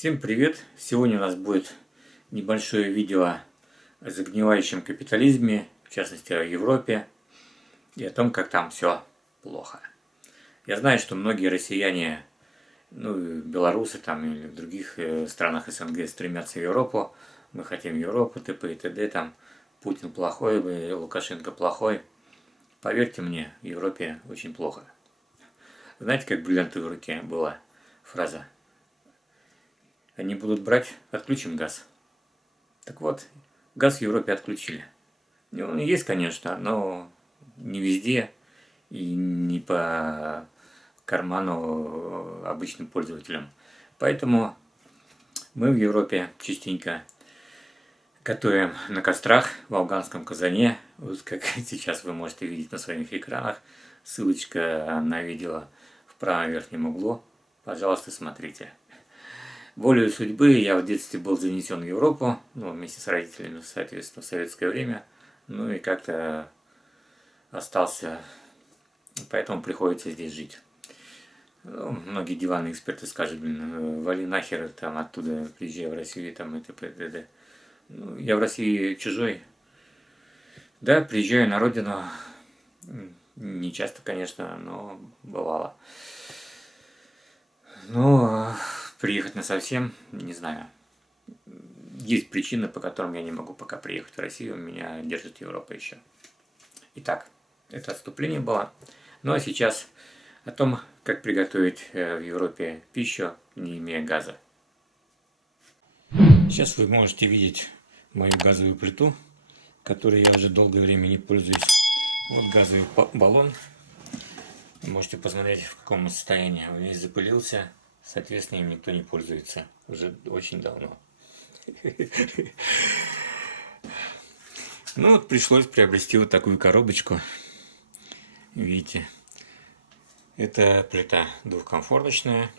Всем привет! Сегодня у нас будет небольшое видео о загнивающем капитализме, в частности о Европе, и о том, как там все плохо. Я знаю, что многие россияне, белорусы там или в других странах СНГ стремятся в Европу. Мы хотим Европу, т.п. и т.д. Там Путин плохой, Лукашенко плохой. Поверьте мне, в Европе очень плохо. Знаете, как бриллианты в руке была фраза? Они будут брать, отключим газ. Так вот, газ в Европе отключили. Он есть, конечно, но не везде и не по карману обычным пользователям. Поэтому мы в Европе частенько готовим на кострах в афганском казане. Вот как сейчас вы можете видеть на своих экранах. Ссылочка на видео в правом верхнем углу. Пожалуйста, смотрите. Волею судьбы я в детстве был занесен в Европу, вместе с родителями, соответственно, в советское время. И как-то остался, поэтому приходится здесь жить. Многие диванные эксперты скажут, вали нахер, там, оттуда приезжай в Россию, там, и т.п. и т.д. Я в России чужой. Да, приезжаю на родину, не часто, конечно, но бывало. Приехать насовсем, не знаю. Есть причины, по которым я не могу пока приехать в Россию, меня держит Европа еще. Итак, это отступление было. Ну а сейчас о том, как приготовить в Европе пищу, не имея газа. Сейчас вы можете видеть мою газовую плиту, которой я уже долгое время не пользуюсь. Вот газовый баллон. Можете посмотреть, в каком состоянии. Он весь запылился. Соответственно, им никто не пользуется уже очень давно. Пришлось приобрести вот такую коробочку. Видите, это плита двухкомфорочная.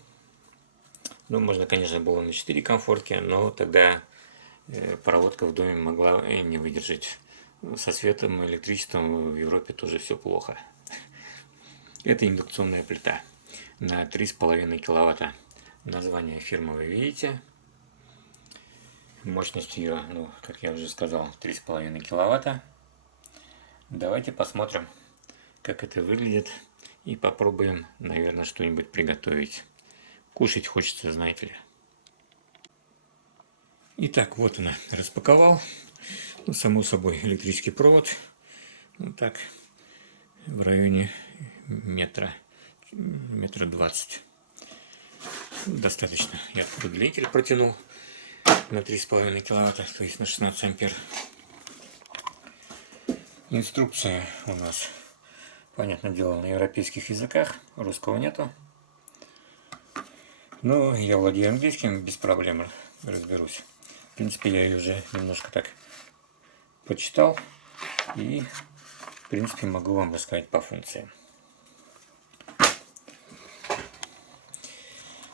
Можно, конечно, было на 4 комфорки, но тогда проводка в доме могла и не выдержать. Со светом и электричеством в Европе тоже все плохо. Это индукционная плита на 3,5 киловатта. Название фирмы вы видите. Мощность ее, как я уже сказал, 3,5 киловатта. Давайте посмотрим, как это выглядит. И попробуем, наверное, что-нибудь приготовить. Кушать хочется, знаете ли. Итак, вот она, распаковал. Само собой, электрический провод. Так, в районе метра 20. Достаточно. Я удлинитель протянул на 3,5 киловатта, то есть на 16 ампер. Инструкция у нас, понятное дело, на европейских языках, русского нету. Но я владею английским, без проблем разберусь. В принципе, я ее уже немножко так почитал и, в принципе, могу вам рассказать по функциям.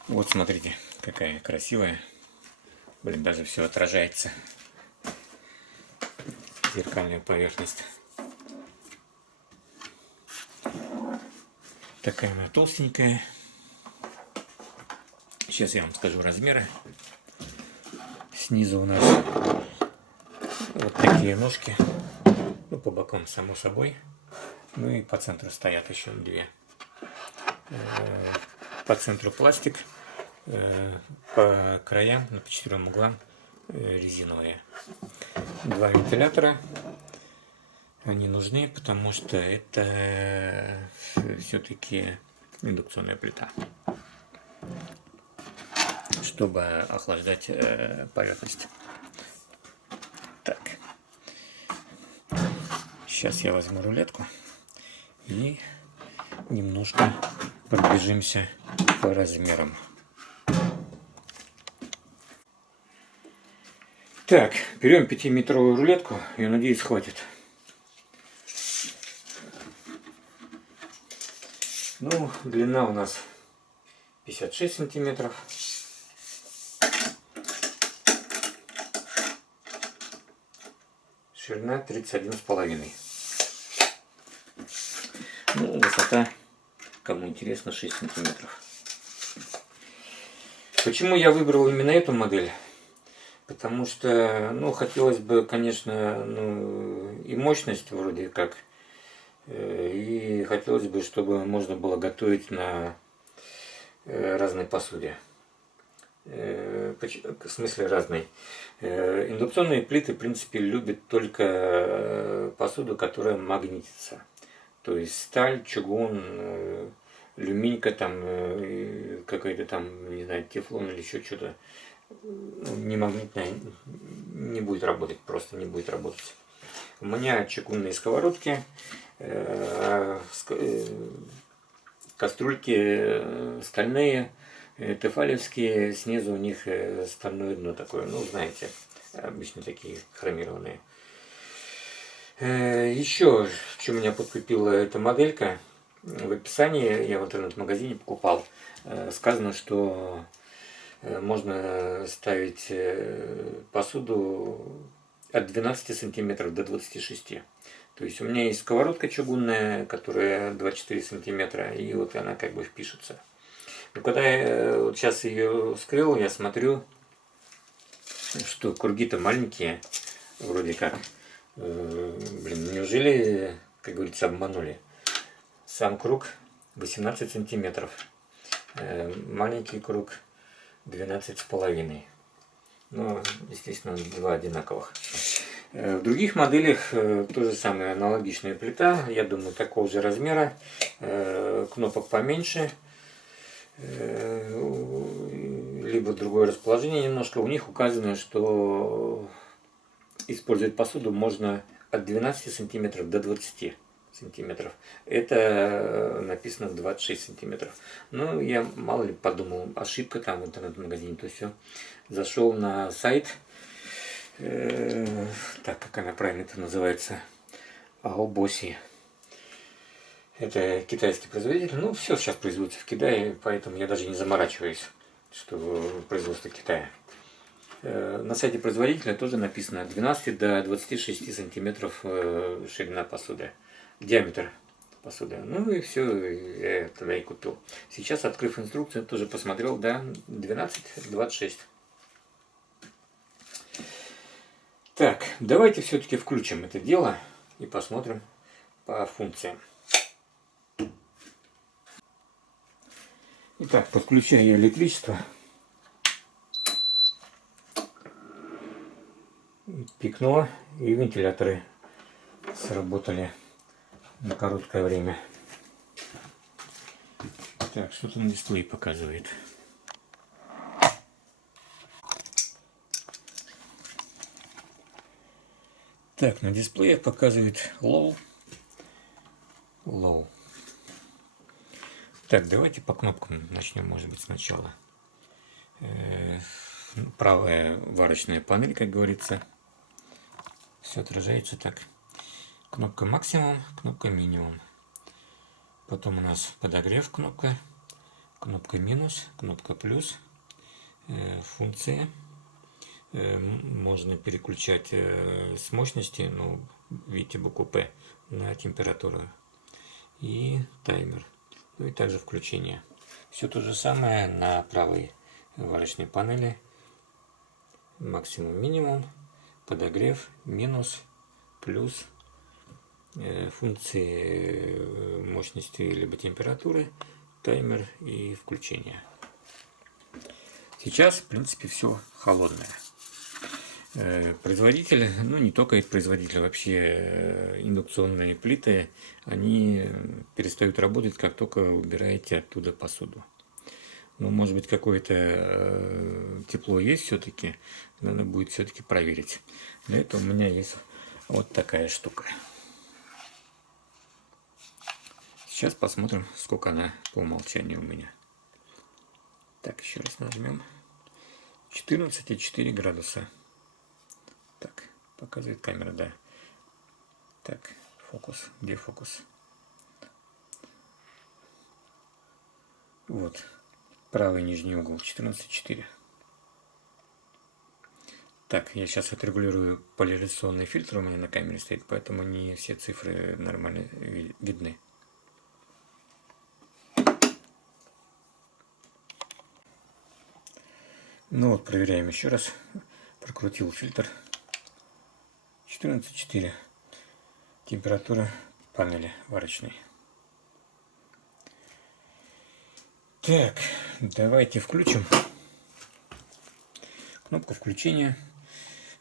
Вот смотрите, какая красивая. Даже все отражается. Зеркальная поверхность. Такая она толстенькая. Сейчас я вам скажу размеры. Снизу у нас вот такие ножки. По бокам, само собой. И по центру стоят еще две. По центру пластик. По краям, по 4 углам резиновые. 2 вентилятора. Они нужны, потому что это все-таки индукционная плита, чтобы охлаждать поверхность. Так, сейчас я возьму рулетку и немножко пробежимся по размерам. Так, берем 5-метровую рулетку, я надеюсь, хватит. Длина у нас 56 сантиметров. Ширина 31,5. Высота, кому интересно, 6 сантиметров. Почему я выбрал именно эту модель? Потому что, ну, хотелось бы, конечно, ну, и мощность вроде как, и хотелось бы, чтобы можно было готовить на разной посуде. В смысле разной. Индукционные плиты, в принципе, любят только посуду, которая магнитится. То есть сталь, чугун, алюминька, там, какой-то там, не знаю, тефлон или еще что-то. Не магнитная не будет работать, просто не будет работать. У меня чугунные сковородки, кастрюльки стальные, тефалевские, снизу у них стальное дно такое, ну знаете, обычно такие хромированные. Еще, в чем меня подкупила эта моделька, в описании, я в интернет-магазине покупал, сказано, что можно ставить посуду от 12 сантиметров до 26. То есть у меня есть сковородка чугунная, которая 24 сантиметра, и вот она как бы впишется. Но когда я вот сейчас ее вскрыл, я смотрю, что круги-то маленькие, вроде как. Блин, неужели, как говорится, обманули? Сам круг 18 сантиметров, маленький круг 12,5. Ну, естественно, два одинаковых. В других моделях то же самое, аналогичная плита, я думаю, такого же размера, кнопок поменьше, либо другое расположение немножко. У них указано, что использовать посуду можно от 12 сантиметров до 20 сантиметров. Это написано 26 сантиметров. Ну, я мало ли подумал, ошибка там в интернет-магазине, то все. Зашел на сайт, так, как она правильно это называется, Аобоси. Это китайский производитель. Ну, все сейчас производится в Китае, поэтому я даже не заморачиваюсь, что производство Китая. На сайте производителя тоже написано от 12 до 26 сантиметров ширина посуды, диаметр посуды. Ну и все, я тогда и купил. Сейчас, открыв инструкцию, тоже посмотрел, да, 12-26. Так, давайте все-таки включим это дело и посмотрим по функциям. Итак, подключаю электричество. Пикнуло, и вентиляторы сработали на короткое время. Так, что-то на дисплее показывает. Так, на дисплее показывает low. Low. Так, давайте по кнопкам начнем, может быть, сначала. Правая варочная панель, как говорится. Все отражается так. Кнопка максимум, кнопка минимум. Потом у нас подогрев кнопка, кнопка минус, кнопка плюс, функция. Можно переключать с мощности, ну, видите букву P, на температуру. И таймер. Ну и также включение. Все то же самое на правой варочной панели. Максимум, минимум, подогрев, минус, плюс, функции мощности либо температуры, таймер и включение. Сейчас, в принципе, все холодное. Производитель, ну не только производитель, вообще индукционные плиты, они перестают работать, как только убираете оттуда посуду. Ну, может быть, какое-то тепло есть все-таки, надо будет все-таки проверить. Для этого у меня есть вот такая штука. Сейчас посмотрим, сколько она по умолчанию у меня. Так, еще раз нажмем. 14,4 градуса. Так, показывает камера, да. Так, фокус. Где фокус? Вот. Правый нижний угол. 14,4. Так, я сейчас отрегулирую поляризационный фильтр. У меня на камере стоит, поэтому не все цифры нормально видны. Ну вот, проверяем еще раз. Прокрутил фильтр. 14,4. Температура панели варочной. Так, давайте включим кнопку включения.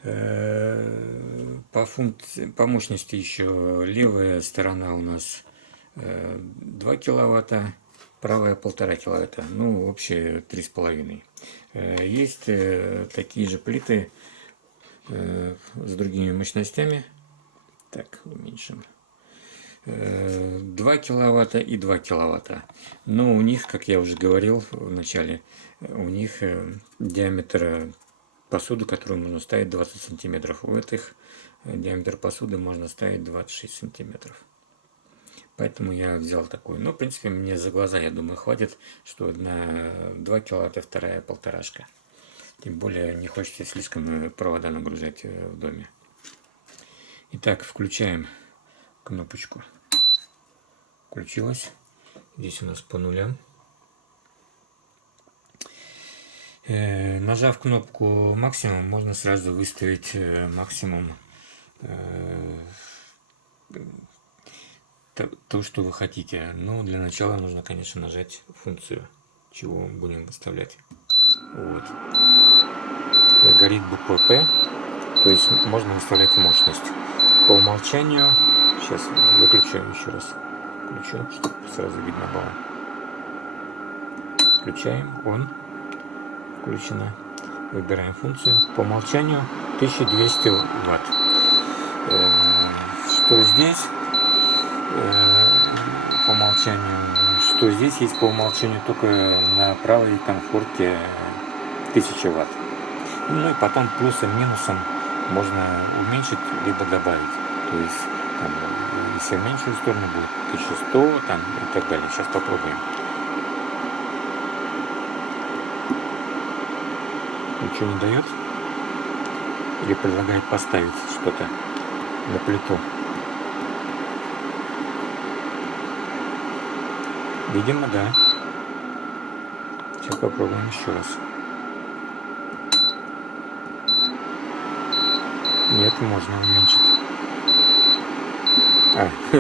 По мощности еще левая сторона у нас 2 киловатта, правая 1,5 киловатта, ну общее 3,5. Есть такие же плиты с другими мощностями. Так, уменьшим. 2 киловатта и 2 киловатта. Но у них, как я уже говорил в начале, у них диаметр посуды, которую можно ставить, 20 сантиметров. У этих диаметр посуды можно ставить 26 сантиметров. Поэтому я взял такую. Но, в принципе, мне за глаза, я думаю, хватит, что одна 2 киловатта, вторая 1,5. Тем более не хочется слишком провода нагружать в доме. Итак, включаем кнопочку. Включилась. Здесь у нас по нулям. Нажав кнопку максимум, можно сразу выставить максимум то, что вы хотите. Но для начала нужно, конечно, нажать функцию, чего будем выставлять. Вот. Горит буква P, то есть можно выставлять мощность. По умолчанию, сейчас выключу еще раз. Включу, чтобы сразу видно было. Включаем, он. Включено. Выбираем функцию. По умолчанию 1200 Вт. Что здесь? По умолчанию. Что здесь есть по умолчанию только на правой комфорте 1000 Вт. Ну и потом плюсом-минусом можно уменьшить либо добавить. То есть, там, если в меньшую сторону будет 1100 там, и так далее. Сейчас попробуем. Ничего не дает? Или предлагает поставить что-то на плиту? Видимо, да. Сейчас попробуем еще раз. Нет, можно уменьшить.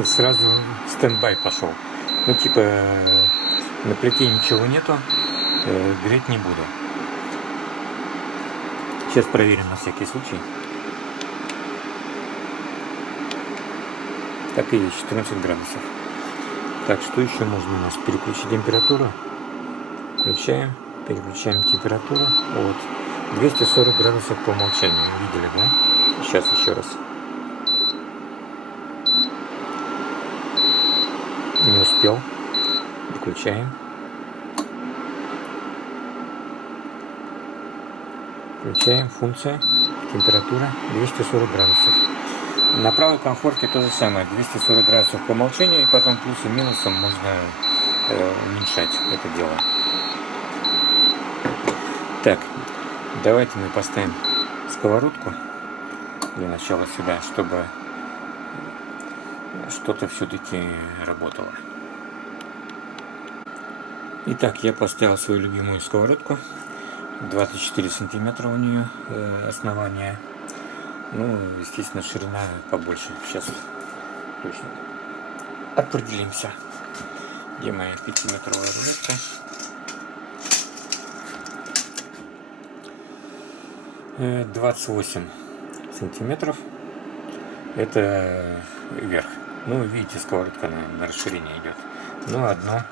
Сразу стендбай пошел. Ну, типа, на плите ничего нету, греть не буду. Сейчас проверим на всякий случай. Так и есть, 14 градусов. Так, что еще можно у нас? Переключить температуру. Включаем, переключаем температуру. Вот. 240 градусов по умолчанию. Видели, да? Сейчас еще раз. Не успел. Выключаем. Включаем функция. Температура 240 градусов. На правой комфорте то же самое. 240 градусов по умолчанию. И потом плюсом и минусом можно уменьшать это дело. Так. Давайте мы поставим сковородку для начала сюда, чтобы что-то все-таки работало. Итак, я поставил свою любимую сковородку. 24 сантиметра у нее основание. Ну, естественно, ширина побольше. Сейчас точно определимся, где моя 5-метровая рулетка. — 28 сантиметров. Это вверх. Ну, видите, сковородка на расширение идет. Ну, одно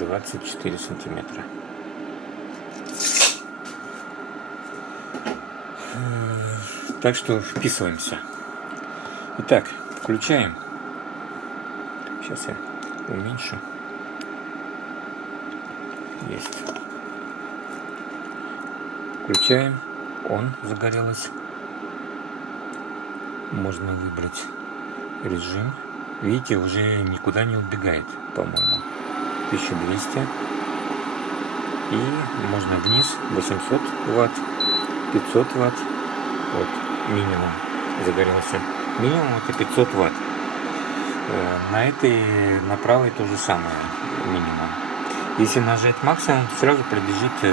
24 сантиметра. Так что вписываемся. Итак, включаем. Сейчас я уменьшу. Есть. Включаем. Он загорелось. Можно выбрать режим. Видите, уже никуда не убегает, по-моему. 1200. И можно вниз 800 Вт, 500 Вт. Вот минимум загорелся. Минимум это 500 Вт. На этой, на правой то же самое, минимум. Если нажать максимум, сразу пробежит 2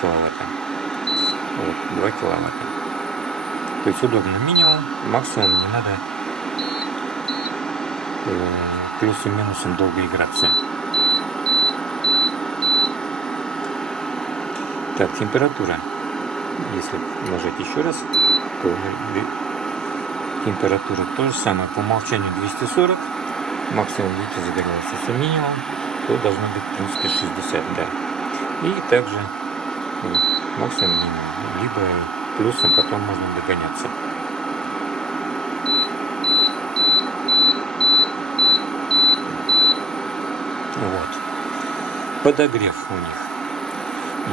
киловатта. Вот, 2 киловатта. То есть удобно. Минимум, максимум, не надо плюсом минусом долго играться. Так, температура. Если нажать еще раз, то температура то же самое. По умолчанию 240. Максимум, видите, загорелся. Если минимум, то должно быть, в принципе, 60, да. И также максимум, минимум. Либо плюсом потом можно догоняться. Вот. Подогрев у них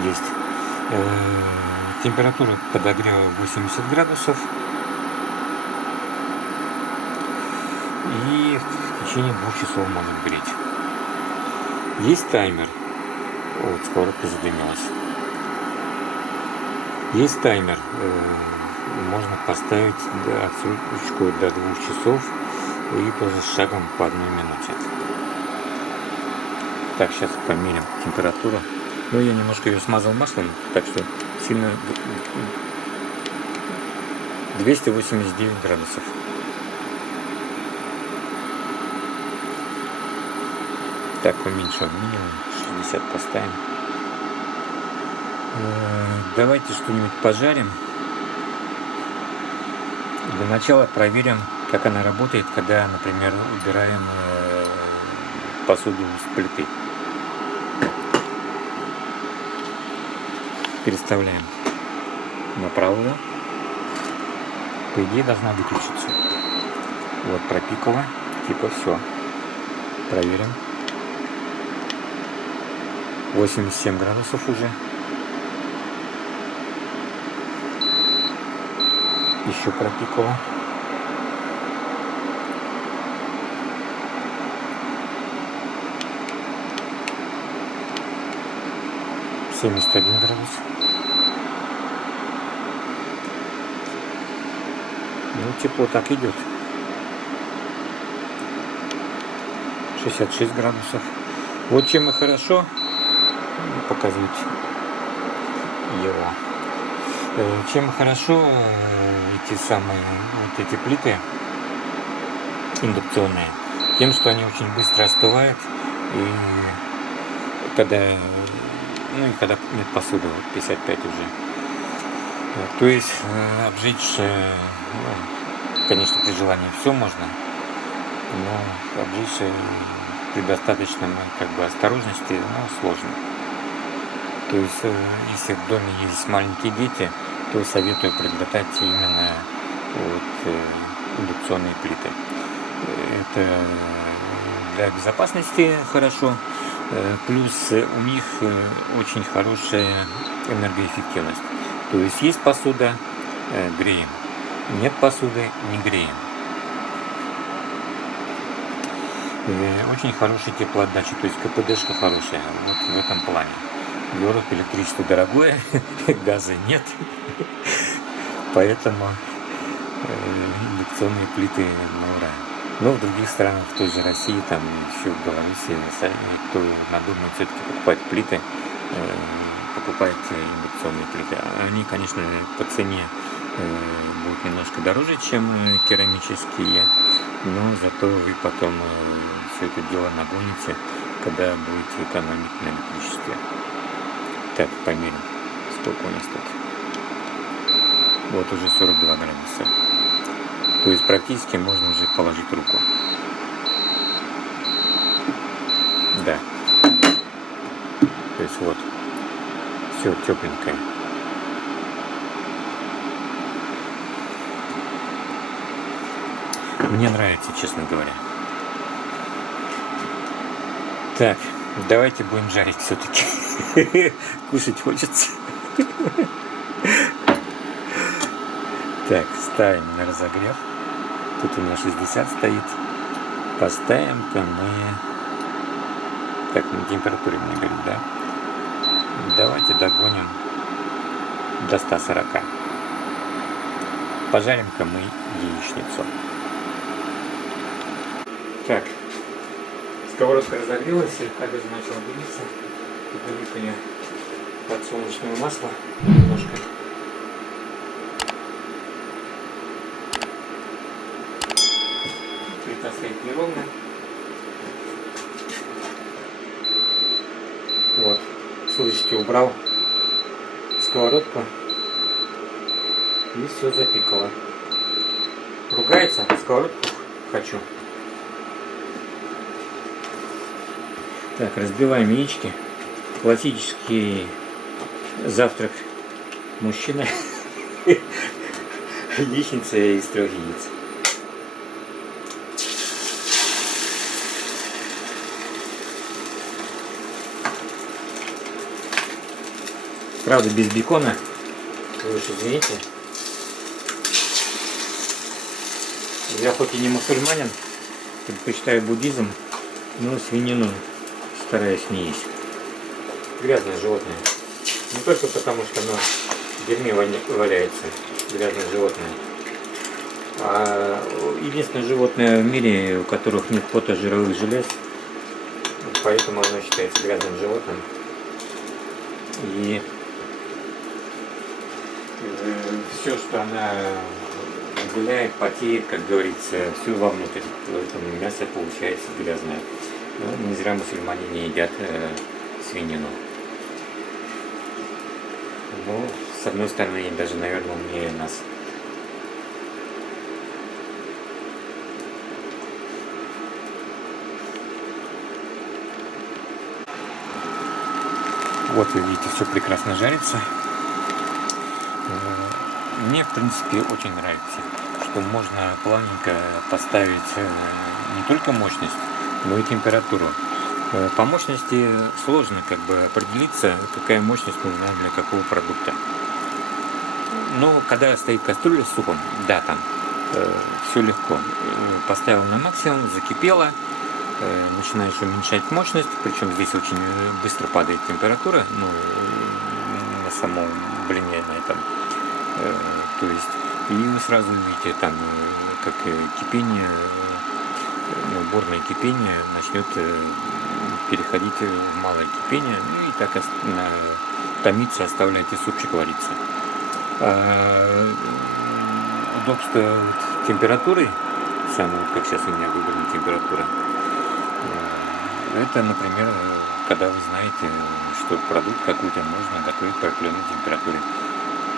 есть. Температура подогрева 80 градусов. И в течение 2 часов может греть. Есть таймер. Вот, сковородка задымилась. Есть таймер. Можно поставить отсрочку до 2 часов и тоже с шагом по 1 минуте. Так, сейчас померим температуру. Ну, я немножко ее смазал маслом, так что сильно 289 градусов. Так, уменьшим минимум, 60 поставим. Давайте что-нибудь пожарим. Для начала проверим, как она работает, когда, например, убираем посуду с плиты. Переставляем направо. По идее должна выключиться. Вот пропикала. Типа все. Проверим. 87 градусов уже. Еще пропикала. — 71 градус. Ну, тепло так идет. 66 градусов. Вот чем и хорошо показывать его. Чем хорошо эти самые вот эти плиты индукционные, тем, что они очень быстро остывают, и когда нет посуды, вот 55 уже. То есть обжечь, конечно, при желании все можно, но обжечь при достаточном осторожности, сложно. То есть, если в доме есть маленькие дети, то советую приобретать именно индукционные плиты. Это для безопасности хорошо, плюс у них очень хорошая энергоэффективность. То есть посуда, греем, нет посуды, не греем. Очень хорошая теплоотдача, то есть КПДшка хорошая, вот в этом плане. В Европе электричество дорогое, газа нет, поэтому индукционные плиты на ура. Но в других странах, в той же России, там еще в Беларуси, кто надумает все-таки покупать плиты, покупает индукционные плиты. Они, конечно, по цене будут немножко дороже, чем керамические, но зато вы потом все это дело нагоните, когда будете экономить на электричестве. Так, померим, сколько у нас тут. Вот уже 42 градуса. То есть практически можно уже положить руку. Да. То есть вот. Все тепленькое. Мне нравится, честно говоря. Так, давайте будем жарить все-таки. Кушать хочется. Так, ставим на разогрев. Тут у меня 60 стоит. Поставим-ка мы... Так, на температуре мне говорит, да? Давайте догоним до 140. Пожарим-ка мы яичницу. Так, Сковородка разогрелась, слегка даже начала дымиться. Добавлю я подсолнечного масла немножко. Плита стоит неровно. Вот, слышите, убрал сковородку и все запекало. Ругается, сковородку хочу. Так, разбиваем яички. Классический завтрак мужчины. Яичница из 3 яиц. Правда, без бекона. Вы уж извините. Я хоть и не мусульманин, предпочитаю буддизм, но свинину стараюсь не есть. Грязное животное. Не только потому, что оно в дерьме валяется, грязное животное, а единственное животное в мире, у которых нет пота, жировых желез, поэтому оно считается грязным животным. И все, что она выделяет, потеет, как говорится, все вовнутрь. Поэтому мясо получается грязное. Но не зря мусульмане не едят свинину. Ну, с одной стороны, они даже, наверное, умнее нас. Вот вы видите, все прекрасно жарится. Мне, в принципе, очень нравится, что можно плавненько поставить не только мощность, но и температуру. По мощности сложно как бы определиться, какая мощность нужна для какого продукта. Но когда стоит кастрюля с супом, да, там все легко. Поставил на максимум, закипело, начинаешь уменьшать мощность, причем здесь очень быстро падает температура, ну, на самом блине на этом. То есть, и вы сразу видите там, как кипение, бурное кипение начнет переходить в малое кипение, ну и так томиться, оставляйте супчик вариться. Удобство температуры, самое, как сейчас у меня выбрана температура, это, например, когда вы знаете, что продукт какой-то можно готовить по определенной температуре.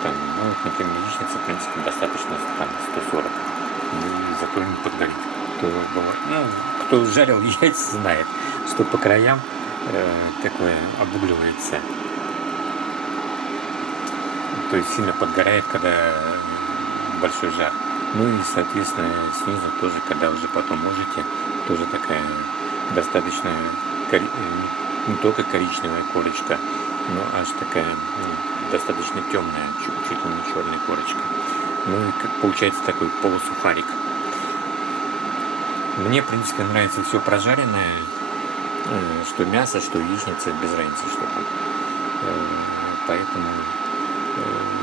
Там, ну, вот, например, яичница, в принципе, достаточно там 140, и зато не подгорит. Кто жарил яйца, знает, что по краям такое обугливается. То есть сильно подгорает, когда большой жар. Ну и, соответственно, снизу тоже, когда уже потом можете, тоже такая достаточно, не только коричневая корочка, но аж такая достаточно темная, чуть ли не черная корочка. Ну и получается такой полусухарик. Мне, в принципе, нравится все прожаренное, что мясо, что яичница, без разницы, что там. Поэтому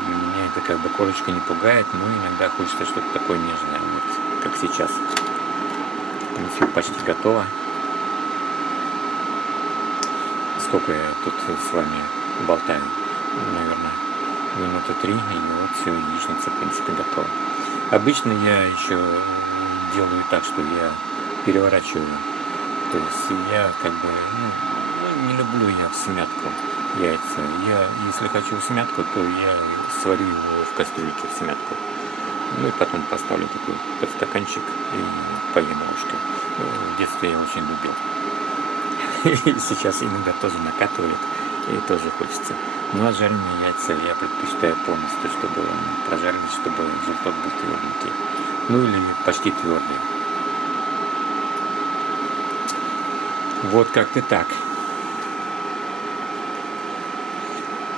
меня эта как бы корочка не пугает, но иногда хочется что-то такое нежное, вот как сейчас. В принципе, почти готово. Сколько я тут с вами болтаю? Наверное, минуты 3, и вот все, яичница, в принципе, готова. Обычно я еще делаю так, что я переворачиваю. То есть я как бы, не люблю я в смятку яйца. Я, если хочу в смятку, то я сварю его в кастрюльке в смятку. Ну и потом поставлю такой подстаканчик и поем ложкой. В детстве я очень любил. И сейчас иногда тоже накатывает, и тоже хочется. Ну а жареные яйца я предпочитаю полностью, чтобы прожарились, чтобы желток был тверденький. Ну или почти твердый. Вот как-то так.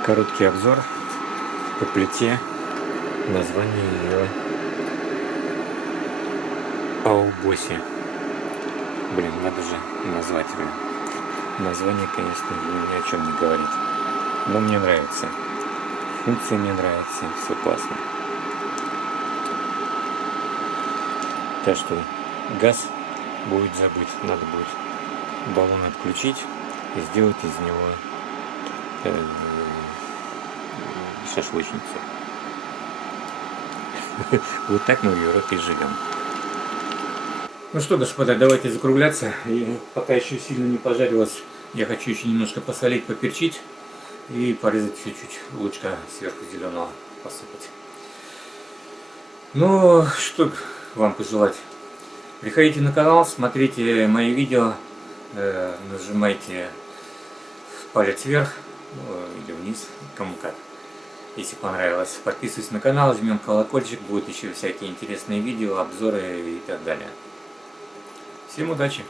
Короткий обзор по плите. Название ее Аобоси. Блин, надо же назвать его. Название, конечно, ни о чем не говорит. Но мне нравится. Функция мне нравится. Все классно. Так что газ будет забыт. Надо будет баллон отключить и сделать из него шашлычницу. Вот так мы в Европе живем. Ну что, господа, давайте закругляться. И пока еще сильно не пожарилось, я хочу еще немножко посолить, поперчить и порезать чуть-чуть лучка сверху зеленого посыпать. Ну, что вам пожелать? Приходите на канал, смотрите мои видео, нажимайте палец вверх или вниз, кому как. Если понравилось, подписывайтесь на канал, жмем колокольчик, будут еще всякие интересные видео, обзоры и так далее. Всем удачи!